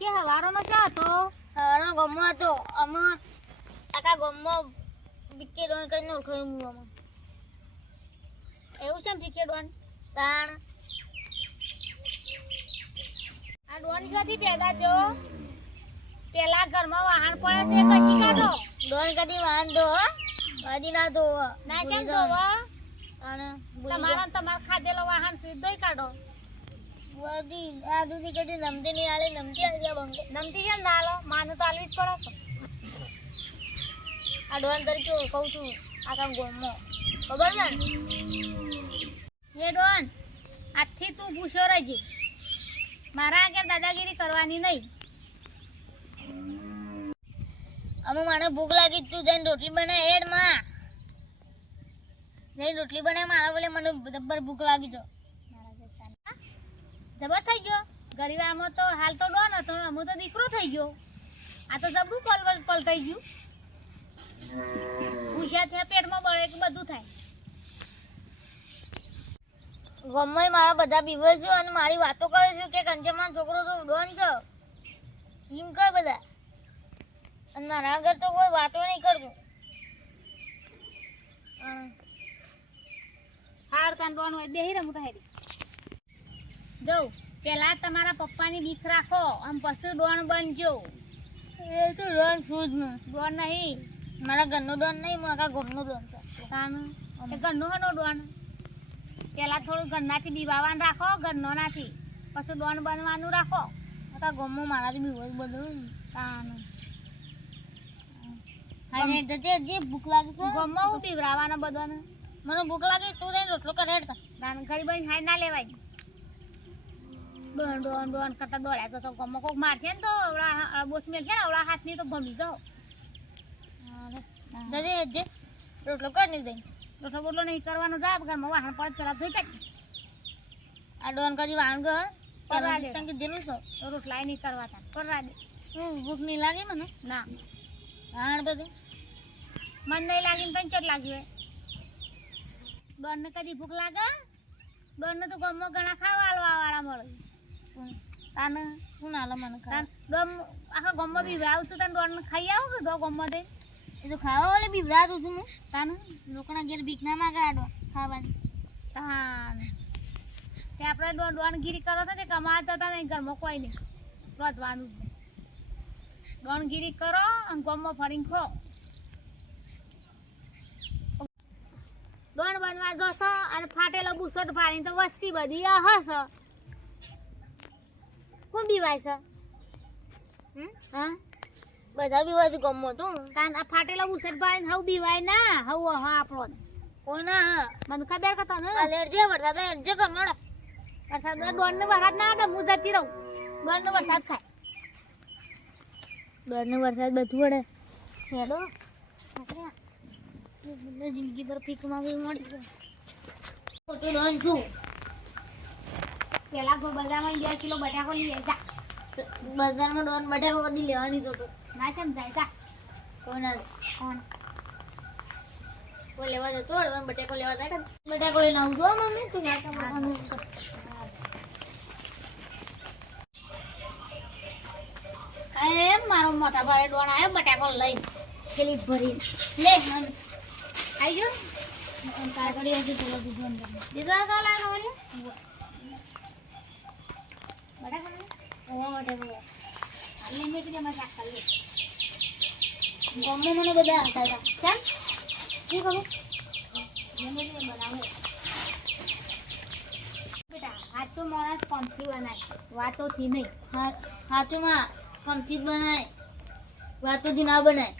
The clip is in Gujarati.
વિકે હવારોનો છે હતો હવારો ગમો હતો અમે આખા ગમો વિકે ડોન કરીને ઓળખાયું હું અમે એવું છે વિકે ડોન તાણ આ ડોન ક્યાંથી પેદા છો પેલા ઘરમાં વાહન પડે છે કશી કાઢો ડોન કદી વાહન દો બાજી ના દો ના કેમ ધોવા અને તમારા ખાધેલો વાહન સીધો કાઢો બધી આ દૂધી કદી નમતી નહીં આલે નમતી આવી ગયા બંગો નમતી કેમ ના લો માનું તો આલવી જ પડે છે આ ડોન તરીકે કહું છું આખા ગોમમાં ખબર છે ને એ ડોન આજથી તું ભૂસો રહેજે મારા આગળ દાદાગીરી કરવાની નહીં અમે મને ભૂખ લાગી તું જઈને રોટલી બનાય હેડ માં જઈને રોટલી બનાય મારા બોલે મને જબ્બર ભૂખ લાગી જો જબર થઈ ગયો ગરીબામાં તો હાલ તો ડોન હતો અમુ તો દીકરો થઈ ગયો આ તો જબરું પલટાઈ ગયું ભૂસ્યા થયા પેટમાં બળે કે બધું થાય ગમે મારા બધા બીવર છે અને મારી વાતો કરે છે કે કંજેમાં છોકરો તો ડોન છે એમ કર બધા અને મારા આગળ તો કોઈ વાતો નહીં કરતું હાર કાન ડોન હોય બેહી રમું તો હેરી જઉં પેલા તમારા પપ્પાની બીક રાખો આમ પછી ડોન બનજો એ તો ડોન છું જ હું ડોન નહીં મારા ઘરનો ડોન નહીં મારા ઘરનો ડોન છે તાનું એ ઘરનો હનો ડોન પેલા થોડું ઘરનાથી બીવાવાનું રાખો ઘરનો નાથી પછી ડોન બનવાનું રાખો આખા ગામમાં મારાથી બીવર બધું તાનું અને જે ભૂખ લાગે છે ગમમાં હું બીવરાવાનો બધાને મને ભૂખ લાગે તું જઈને રોટલો કરે તાનું ગરીબાઈ હાય ના લેવાય ડોન કરતા દોડ્યા તો ગમમાં કોક મારશે ને તો આવડા બોસ મેલ છે ને આવડા હાથની તો ભમી જાઓ જે રોટલો કર નહીં જઈ રોટલો બોટલો નહીં કરવાનો જા ઘરમાં વાહન પડે પેલા ધોઈ કાઢ આ ડોન કદી વાહન ગયો પરવા દે કે જેનું છો રોટલા નહીં કરવા તા પરવા દે ભૂખ નહીં લાગે મને ના હાણ બધું મન નહીં લાગીને તને ચટ લાગ્યું હોય ડોનને કદી ભૂખ લાગે ડોનને તો ગમમાં ઘણા ખાવા વાળા મળે તાને શું નાલો મને ડોમ આખા ગમમાં બીવડાવું છું તને ડોનને ખાઈ આવું કે જો ગમમાં દઈ એ તો ખાવા વાળે બીવડાતું છું હું તાનું લોકોના ઘેર બીક ના માગે આડો ખાવાની તાન તે આપણે ડોનગીરી કરો તો તે કમાવા જતા નહીં ઘરમાં કોઈ નહીં રોધવાનું ડોનગીરી કરો અને ગમમાં ફરીને ખો ડોન બનવા જશો અને ફાટેલો બુસટ ફાડીને તો વસ્તી બધી હશે કોણ બીવાય છે હા બધા બીવાય ગમો તું તાન આ ફાટેલો બુસટ ફાડીને હવ બીવાય ના હવ આપણો કોઈ ના મને ખબર કે તને એલર્જી વરસાદ એલર્જી કર મળે વરસાદ ડોનને વરસાદ ના આવે હું જતી રહું ડોનનો વરસાદ ખાય ડોનનો વરસાદ બધું વડે હેડો જિંદગી પર પીક માંગી મળી ગયો ખોટું ડોન છું પેલા બજારમાં 10 કિલો બટાકો લઈ જા બજારમાં ડોન બટાકો કદી લેવાની તો ના સમજાય જા કોના કોણ કોઈ લેવા જતો ડોન બટાકો લેવા જાય બટાકો લઈને આવું જો મમ્મી તું એમ મારો મોટા ભાઈ ડોન આવ્યો બટાકો લઈને પેલી ભરી લે આવી ગયો કાકડી હજી પેલો દીધો દીધો તો લાગે ઓલે બટાકો બટાકો આલે મેં કીધું મજા કરી ગમે મને બધા હતા કેમ કી ખબર મને બનાવે બેટા સાચો માણસ કોમથી બનાય વાતોથી નહીં સાચું માં કમથી બનાય વાતોથી ના બનાય